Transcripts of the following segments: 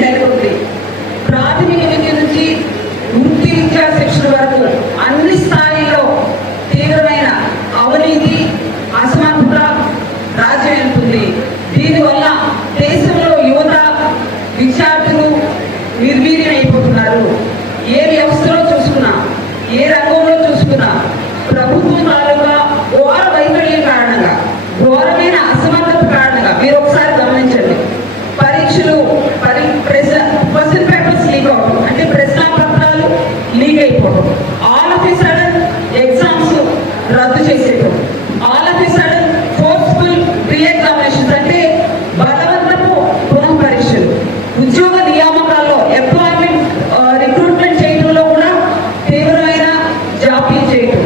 నెలకొంది. ప్రాథమిక విద్య నుంచి వృత్తి విద్యా శిక్షణ వరకు అన్ని స్థాయిల్లో తీవ్రమైన అవినీతి, అసమర్థత రాజ్యం వెళ్తుంది. దీనివల్ల దేశంలో యువత, విద్యార్థులు నిర్వీర్యం అయిపోతున్నారు. ఏ వ్యవస్థలో చూసుకున్నా, ఏ రంగంలో చూసుకున్నా ప్రభుత్వం తాలూకా ఘోర వైఫల్యం కారణంగా, ఘోరమైన అసమర్థత కారణంగా మీరు ఒకసారి గమనించండి. పరీక్షలు క్వశ్చన్ పేపర్స్ లీక్ అవడం, అంటే ప్రశ్నాపత్రాలు లీక్ అయిపోవడం, all of a sudden exams రద్దు చేసేయడం, all of a sudden forceful pre examinations అంటే బలవంతపు పునః పరీక్షలు, ఉద్యోగ నియామకాల్లో ఎంప్లాయ్మెంట్ రిక్రూట్మెంట్ చేయడంలో కూడా తీవ్రమైన జాప్యం చేయడం,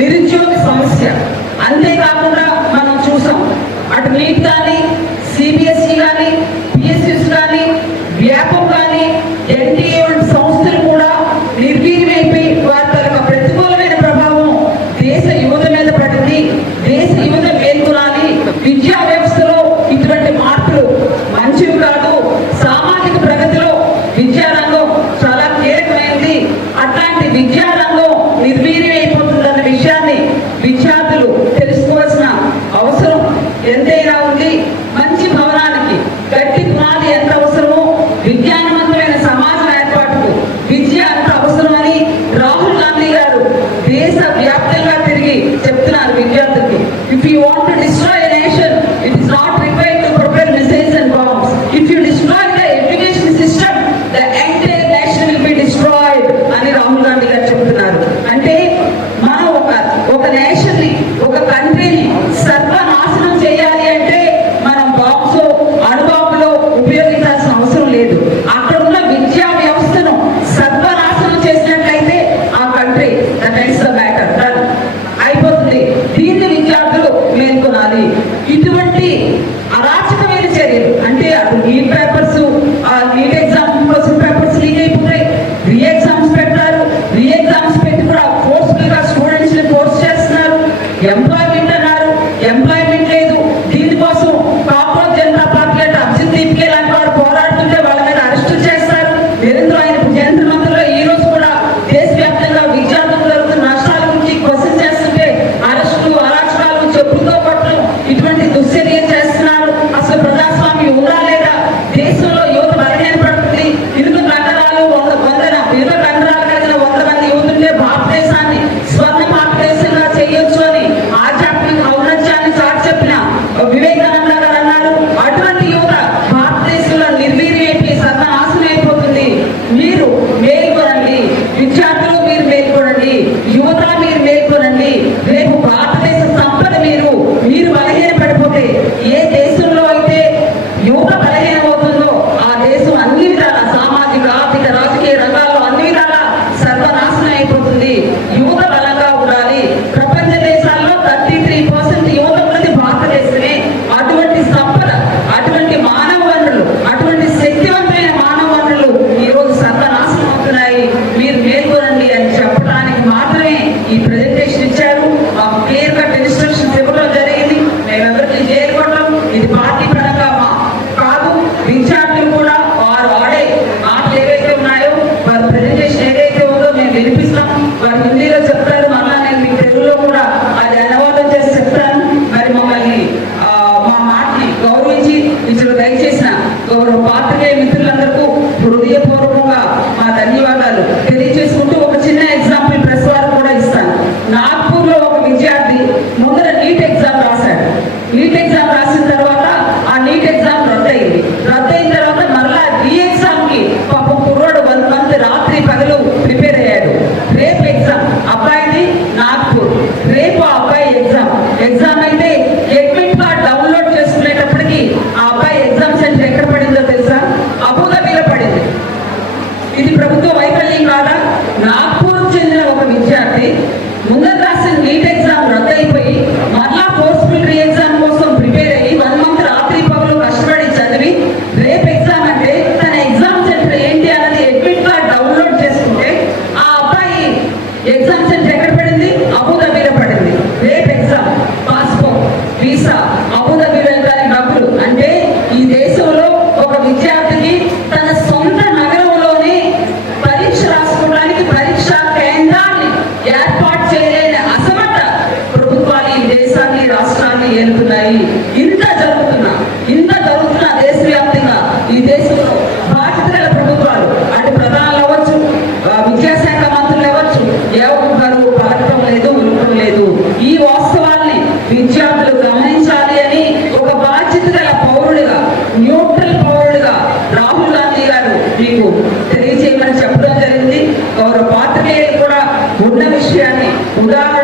నిరుద్యోగ సమస్య. అంతేకాకుండా మనం చూసాం అటు నీట్ కానీ, సిబిఎస్ఈ కానీ, పిఎస్యూస్ కానీ, వ్యాపం కానీ, ఎన్టీఏ వంటి సంస్థలు కూడా నిర్వీర్యమైపోయి వారి తన ప్రతికూలమైన ప్రభావం దేశ యువత మీద పడింది. దేశ యువత మేల్కొనాలి. విద్యా వ్యవస్థలో ఇటువంటి మార్పులు మంచివి కాదు. సామాజిక ప్రగతిలో విద్యారంగం చాలా కీలకమైనది. అట్లాంటి విద్యారంగం నిర్వీర్యం అయిపోతుందన్న విషయాన్ని విద్యార్థులు తెలుసుకోవాల్సిన అవసరం ఎంతైనా ఉంది. మంచి భవనానికి గట్టి పునాది ఎంత అవసరమో విజ్ఞానవంతమైన సమాజం ఏర్పాటుకు విద్య అంత అవసరమని రాహుల్ గాంధీ గారు దేశ వ్యాప్తంగా తిరిగి చెప్తున్నారు విద్యార్థులకి. If you want to destroy a nation, it is not required to prepare missiles and bombs. If you destroy the education system, the entire nation will be destroyed అని రాహుల్ గాంధీ గారు చెప్తున్నారు. అంటే మనం ఒక నేషన్ ని, ఒక కంట్రీని సర్వనాశనం చేయాలి అంటే మనం బాంబ్స్, అణుబాంబులు ఉపయోగించాల్సిన అవసరం లేదు. అక్కడున్న విద్యా వ్యవస్థను సర్వనాశనం చేసినట్లయితే ఆ country that is the matter done అయిపోతుంది. దీన్ని విద్యార్థులు మేల్కొనాలి. ఇటువంటి అరాచకమైన చర్యలు అంటే అటు NEET papers, NEET exam question papers leak అయిపోతాయి, రీ ఎగ్జామ్స్ పెట్టారు, రీ ఎగ్జామ్స్ పెట్టి కూడా ఫోర్స్ఫుల్ గా స్టూడెంట్స్ ని ఫోర్స్ చేస్తున్నారు. ఎంప్లాయ్మెంట్ అన్నారు, ఎంప్లాయ్మెంట్ లేదు. దీనికోసం కాక్రోచ్ జనతా పార్టీ అంటే అభిజిత్ దీప్కే లాంటి వారు పోరాడుతుంటే వాళ్ళ మీద అరెస్టులు చేస్తారు. నిరంతరం ఆయన కేంద్ర మంత్రులు ఈ రోజు కూడా దేశవ్యాప్తంగా విద్యార్థులు జరుగుతున్న నష్టాల గురించి క్వశ్చన్ చేస్తుంటే అరెస్టులు, అరాచకాలు, చెప్పులతో పట్టడం, ఇటువంటి దుశ్చర్యలు చేస్తున్నారు. అసలు ప్రజాస్వామ్యం ఉందా లేదా? దేశంలో యువత బలహీనపడుతుంది. ఇరుకు కండరాలు కలిగిన 100 మంది యువతుంటే భారతదేశాన్ని స్వర్ణ భారతదేశంగా చేయొచ్చు అని ఆధ్యాత్మిక ఔన్నత్యాన్ని చాటి చెప్పిన వివేకానంద గారు అన్నారు. అటువంటి యువత భారతదేశంలో నిర్వీర్యమైపోయి సర్వనాశనం అయిపోతుంది. మీరు మేల్కొనండి, విద్యార్థులు మీరు మేల్కొనండి, యువత మీరు మేల్కొనండి. రేపు భారతదేశ సంపద మీరు బలహీన పడిపోతే, ఏ దేశంలో అయితే యువత బలహీనమవుతుందో ఆ దేశం అన్ని విధాల సామాజిక, ఆర్థిక, రాజకీయ రంగాల్లో అన్ని విధాల సర్వనాశనం అయిపోతుంది. యువత బలంగా ఉండాలి. ప్రపంచ దేశాల్లో 33% యువత ఉన్నది భారతదేశమే. అటువంటి సంపద, అటువంటి మానవ వనరులు, అటువంటి శక్తివంతమైన మానవ వనరులు ఈ రోజు సర్వనాశనం అవుతున్నాయి. మీరు మేల్కొనండి అని చెప్పడానికి మాత్రమే ఈ ప్రెజెంటేషన్ ఇచ్చారు. మాకు క్లియర్ కట్ ఇన్స్ట్రక్షన్స్ ఇవ్వడం జరిగింది. మేమెవరికి చేరుకోవడం ఇది పార్టీ పరంగా కాదు. విద్యార్థులు కూడా వారు ఆడే మాటలు ఏవైతే ఉన్నాయో, వారి ప్రెజెంటేషన్ ఏదైతే ఉందో మేము వినిపిస్తాం. వారు హిందీలో చెప్తారు, మళ్ళా నేను మీ తెలుగులో కూడా అది అనువాదం చేసి చెప్తాను. మరి మమ్మల్ని మా మాటని గౌరవించి ఇచ్చిన దయచేసిన గౌరవ పాత్రికేయ మిత్రులందరికీ హృదయపూర్వకంగా మా ధన్యవాదాలు తెలియజేసుకుంటూ ఒక చిన్న ఎగ్జాంపుల్ ప్రెస్ వారు కూడా ఇస్తాను. నాగ్పూర్ లో ఒక విద్యార్థి ముందర నీట్ ఎగ్జామ్ రాశాడు. నీట్ ఎగ్జామ్ రాసిన తర్వాత ఆ నీట్ ఎగ్జామ్ రద్దయింది. రద్దయిన తర్వాత మరలా రీ ఎగ్జామ్ కి పాపం కుర్రోడు 1 మంత్ రాత్రి పగలు ప్రిపేర్ అయ్యాడు. రేపు ఎగ్జామ్ అబ్బాయిది నాగ్పూర్. రేపు ఆ అబ్బాయి ఎగ్జామ్ అయితే అడ్మిట్ కార్డ్ డౌన్లోడ్ చేసుకునేటప్పటికి ఆ అబ్బాయి ఎగ్జామ్ సెంటర్ ఎక్కడ పడిందో తెలుసా? అబుదాబిలో దేశవ్యాప్తంగా ఈ దేశంలో బాధ్యత గల ప్రభుత్వాలు అటు ప్రధానులు అవ్వచ్చు, విద్యాశాఖ మంత్రులు అవ్వచ్చు, ఎవరు పలకటం లేదు, వినటం లేదు. ఈ వాస్తవాల్ని విద్యార్థులు గమనించాలి అని ఒక బాధ్యత గల పౌరుడిగా, న్యూట్రల్ పౌరుడిగా రాహుల్ గాంధీ గారు మీకు తెలియజేయమని చెప్పడం జరిగింది. గౌరవ పాత్రికేయులు కూడా ఉన్న విషయాన్ని ఉదాహరణ